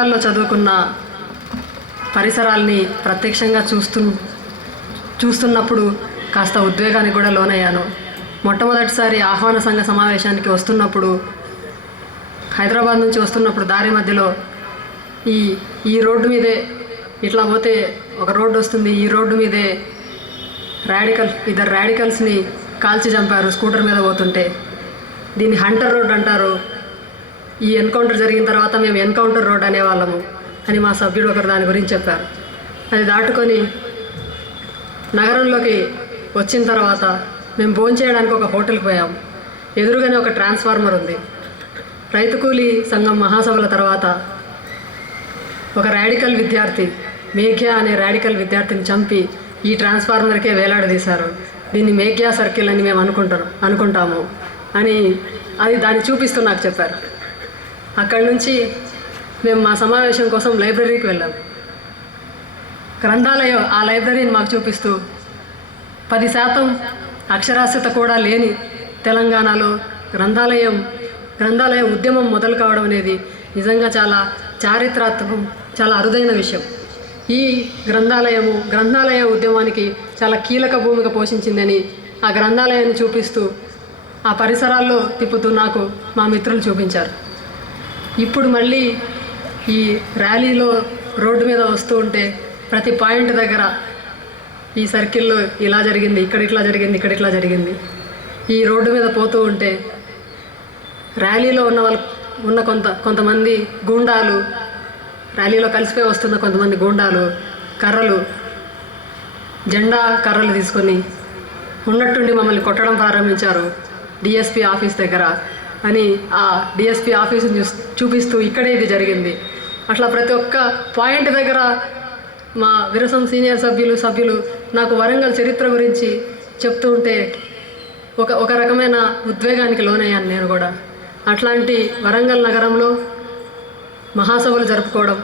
పుస్తకాల్లో చదువుకున్న పరిసరాల్ని ప్రత్యక్షంగా చూస్తు చూస్తున్నప్పుడు కాస్త ఉద్వేగానికి కూడా లోనయ్యాను. మొట్టమొదటిసారి ఆహ్వాన సంఘ సమావేశానికి వస్తున్నప్పుడు హైదరాబాద్ నుంచి వస్తున్నప్పుడు దారి మధ్యలో ఈ ఈ రోడ్డు మీదే ఇట్లా పోతే ఒక రోడ్డు వస్తుంది. ఈ రోడ్డు మీదే రాడికల్ ఇద్దరు రాడికల్స్ని కాల్చి చంపారు స్కూటర్ మీద పోతుంటే. దీన్ని హంటర్ రోడ్ అంటారు. ఈ ఎన్కౌంటర్ జరిగిన తర్వాత మేము ఎన్కౌంటర్ రోడ్ అనేవాళ్ళము అని మా సభ్యుడు ఒకరు దాని గురించి చెప్పారు. అది దాటుకొని నగరంలోకి వచ్చిన తర్వాత మేము భోంచేయడానికి ఒక హోటల్కి పోయాం ఎదురుగానే ఒక ట్రాన్స్ఫార్మర్ ఉంది. రైతు కూలీ సంఘం మహాసభల తర్వాత ఒక రాడికల్ విద్యార్థి మేఘ్య అనే రాడికల్ విద్యార్థిని చంపి ఈ ట్రాన్స్ఫార్మర్కే వేలాడదీశారు. దీన్ని మేఘ్యా సర్కిల్ అని మేము అనుకుంటాం అనుకుంటాము అని అది దాన్ని చూపిస్తూ నాకు చెప్పారు. అక్కడి నుంచి మేము మా సమావేశం కోసం లైబ్రరీకి వెళ్ళాం. గ్రంథాలయం ఆ లైబ్రరీని మాకు చూపిస్తూ పది శాతం అక్షరాస్యత కూడా లేని తెలంగాణలో గ్రంథాలయం గ్రంథాలయ ఉద్యమం మొదలు కావడం అనేది నిజంగా చాలా చారిత్రాత్మకం చాలా అరుదైన విషయం. ఈ గ్రంథాలయము గ్రంథాలయ ఉద్యమానికి చాలా కీలక భూమిక పోషించిందని ఆ గ్రంథాలయాన్ని చూపిస్తూ ఆ పరిసరాల్లో తిప్పుతూ నాకు మా మిత్రులు చూపించారు. ఇప్పుడు మళ్ళీ ఈ ర్యాలీలో రోడ్డు మీద వస్తూ ఉంటే ప్రతి పాయింట్ దగ్గర ఈ సర్కిల్లో ఇలా జరిగింది ఇక్కడ ఇట్లా జరిగింది ఇక్కడ ఇట్లా జరిగింది. ఈ రోడ్డు మీద పోతూ ఉంటే ర్యాలీలో ఉన్న వాళ్ళు ఉన్న కొంత కొంతమంది గూండాలు ర్యాలీలో కలిసిపోయి వస్తున్న కొంతమంది గూండాలు కర్రలు జెండా కర్రలు తీసుకొని ఉన్నట్టుండి మమ్మల్ని కొట్టడం ప్రారంభించారు. డిఎస్పి ఆఫీస్ దగ్గర అని ఆ డిఎస్పీ ఆఫీసుని చూ చూపిస్తూ ఇక్కడే ఇది జరిగింది. అట్లా ప్రతి ఒక్క పాయింట్ దగ్గర మా విరసం సీనియర్ సభ్యులు సభ్యులు నాకు వరంగల్ చరిత్ర గురించి చెప్తూ ఉంటే ఒక ఒక రకమైన ఉద్వేగానికి లోనయ్యాను నేను కూడా. అట్లాంటి వరంగల్ నగరంలో మహాసభలు జరుపుకోవడం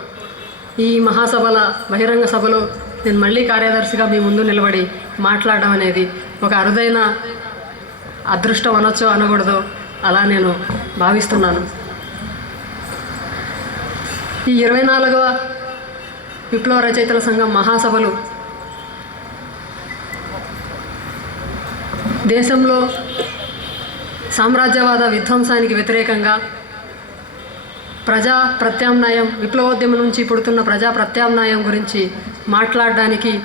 ఈ మహాసభల బహిరంగ సభలో నేను మళ్ళీ కార్యదర్శిగా మీ ముందు నిలబడి మాట్లాడడం అనేది ఒక అరుదైన అదృష్టం అనొచ్చో అనకూడదో అలా నేను భావిస్తున్నాను. ఈ ఇరవై నాలుగవ విప్లవ రచయితల సంఘం మహాసభలు దేశంలో సామ్రాజ్యవాద విధ్వంసానికి వ్యతిరేకంగా ప్రజా ప్రత్యామ్నాయం విప్లవోద్యమం నుంచి పుడుతున్న ప్రజా ప్రత్యామ్నాయం గురించి మాట్లాడడానికి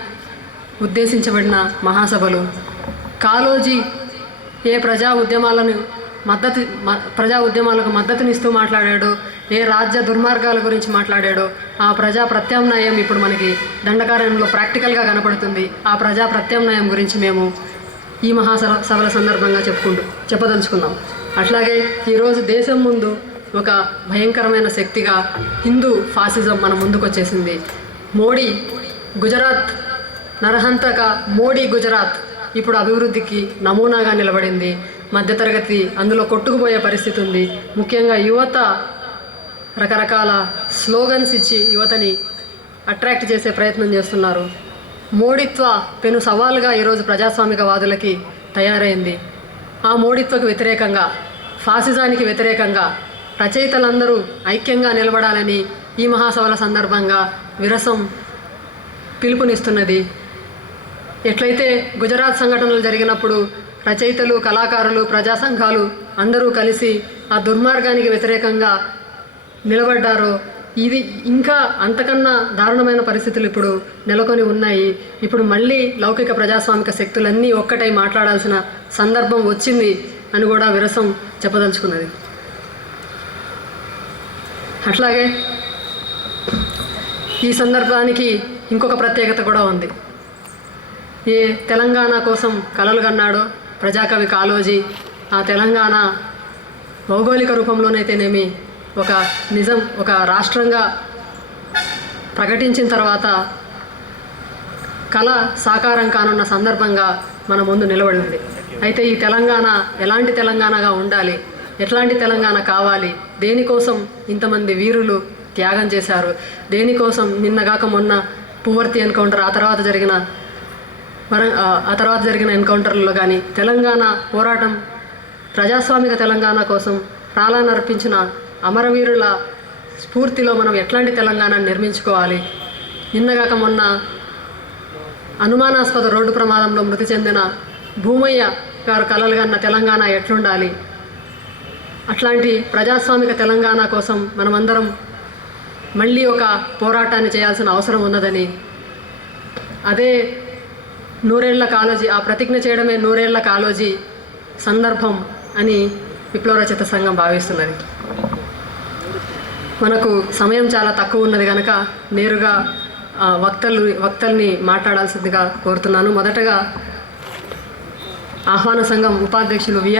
ఉద్దేశించబడిన మహాసభలు. కాలోజీ ఏ ప్రజా ఉద్యమాలను మద్దతు మ- ప్రజా ఉద్యమాలకు మద్దతునిస్తూ మాట్లాడాడు. ఏ రాజ్య దుర్మార్గాల గురించి మాట్లాడాడో. ఆ ప్రజా ప్రత్యామ్నాయం ఇప్పుడు మనకి దండకారణ్యంలో ప్రాక్టికల్గా కనపడుతుంది. ఆ ప్రజా ప్రత్యామ్నాయం గురించి మేము ఈ మహాసభ సభల సందర్భంగా చెప్పుకుంటూ చెప్పదలుచుకున్నాం. అట్లాగే ఈరోజు దేశం ముందు ఒక భయంకరమైన శక్తిగా హిందూ ఫాసిజం మన ముందుకు వచ్చేసింది మోడీ గుజరాత్ నరహంతక మోడీ గుజరాత్ ఇప్పుడు అభివృద్ధికి నమూనాగా నిలబడింది. మధ్యతరగతి అందులో కొట్టుకుపోయే పరిస్థితి ఉంది. ముఖ్యంగా యువత రకరకాల స్లోగన్స్ ఇచ్చి యువతని అట్రాక్ట్ చేసే ప్రయత్నం చేస్తున్నారు. మోడిత్వ పెను సవాలుగా ఈరోజు ప్రజాస్వామికవాదులకి తయారైంది. ఆ మోడిత్వకు వ్యతిరేకంగా ఫాసిజానికి వ్యతిరేకంగా రచయితలందరూ ఐక్యంగా నిలబడాలని ఈ మహాసభల సందర్భంగా విరసం పిలుపునిస్తున్నది. ఎట్లయితే గుజరాత్ సంఘటనలు జరిగినప్పుడు రచయితలు కళాకారులు ప్రజా సంఘాలు అందరూ కలిసి ఆ దుర్మార్గానికి వ్యతిరేకంగా నిలబడ్డారో ఇది ఇంకా అంతకన్నా దారుణమైన పరిస్థితులు ఇప్పుడు నెలకొని ఉన్నాయి. ఇప్పుడు మళ్ళీ లౌకిక ప్రజాస్వామిక శక్తులన్నీ ఒక్కటై మాట్లాడాల్సిన సందర్భం వచ్చింది అని కూడా విరసం చెప్పదలుచుకున్నది. అట్లాగే ఈ సందర్భానికి ఇంకొక ప్రత్యేకత కూడా ఉంది. ఏ తెలంగాణ కోసం కలలు కన్నాడో ప్రజాకవి కాళోజీ ఆ తెలంగాణ భౌగోళిక రూపంలోనైతేనేమి ఒక నిజం ఒక రాష్ట్రంగా ప్రకటించిన తర్వాత కళ సాకారం కానున్న సందర్భంగా మన ముందు నిలబడింది. అయితే ఈ తెలంగాణ ఎలాంటి తెలంగాణగా ఉండాలి? ఎట్లాంటి తెలంగాణ కావాలి? దేనికోసం ఇంతమంది వీరులు త్యాగం చేశారు? దేనికోసం నిన్నగాక మొన్న పువర్తి ఎన్కౌంటర్ ఆ తర్వాత జరిగిన వర ఆ తర్వాత జరిగిన ఎన్కౌంటర్లలో కానీ తెలంగాణ పోరాటం ప్రజాస్వామిక తెలంగాణ కోసం ప్రాణాలర్పించిన అమరవీరుల స్ఫూర్తిలో మనం ఎట్లాంటి తెలంగాణను నిర్మించుకోవాలి? నిన్నగాక మొన్న అనుమానాస్పద రోడ్డు ప్రమాదంలో మృతి చెందిన భూమయ్య గారు కలలుగన్న తెలంగాణ ఎట్లుండాలి? అట్లాంటి ప్రజాస్వామిక తెలంగాణ కోసం మనమందరం మళ్ళీ ఒక పోరాటాన్ని చేయాల్సిన అవసరం ఉన్నదని. అదే నూరేళ్ళ కాలోజీ ఆ ప్రతిజ్ఞ చేయడమే నూరేళ్ళ కాలోజీ సందర్భం అని విప్లవ రచయిత సంఘం భావిస్తున్నది. మనకు సమయం చాలా తక్కువ ఉన్నది కనుక నేరుగా ఆ, వక్తలు వక్తల్ని మాట్లాడాల్సిందిగా కోరుతున్నాను. మొదటగా ఆహ్వాన సంఘం ఉపాధ్యక్షులు విఆర్